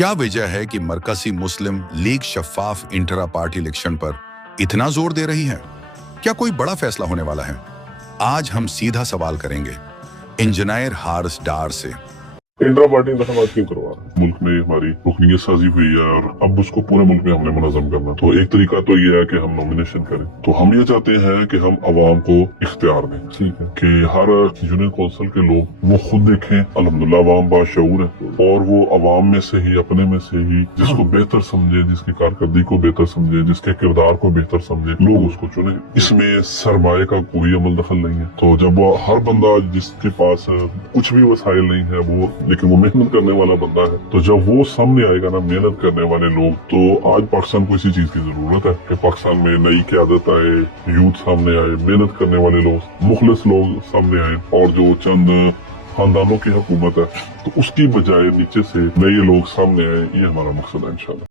کیا وجہ ہے کہ مرکزی مسلم لیگ شفاف انٹرا پارٹی الیکشن پر اتنا زور دے رہی ہے؟ کیا کوئی بڑا فیصلہ ہونے والا ہے؟ آج ہم سیدھا سوال کریں گے انجینئر ہارس ڈار سے۔ انٹرا پارٹی انتخابات کیوں کروا رہے ہیں؟ ملک میں ہماری رکنیت سازی ہوئی ہے اور اب اس کو پورے ملک میں ہم نے منظم کرنا، تو ایک طریقہ تو یہ ہے کہ ہم نامینیشن کریں۔ تو ہم یہ چاہتے ہیں کہ ہم عوام کو اختیار دیں، ٹھیک ہے، کہ ہر یونین کونسل کے لوگ وہ خود دیکھیں۔ الحمدللہ عوام باشعور ہے اور وہ عوام میں سے ہی، اپنے میں سے ہی جس کو بہتر سمجھے، جس کی کارکردگی کو بہتر سمجھے، جس کے کردار کو بہتر سمجھے، لوگ اس کو چنیں۔ اس میں سرمایہ کا کوئی عمل دخل نہیں ہے۔ تو جب وہ ہر بندہ جس کے پاس کچھ بھی وسائل نہیں ہے وہ، لیکن وہ محنت کرنے والا بندہ ہے، تو جب وہ سامنے آئے گا نا، محنت کرنے والے لوگ، تو آج پاکستان کو اسی چیز کی ضرورت ہے کہ پاکستان میں نئی قیادت آئے، یوتھ سامنے آئے، محنت کرنے والے لوگ، مخلص لوگ سامنے آئے، اور جو چند خاندانوں کی حکومت ہے تو اس کی بجائے نیچے سے نئے لوگ سامنے آئے۔ یہ ہمارا مقصد ہے انشاءاللہ۔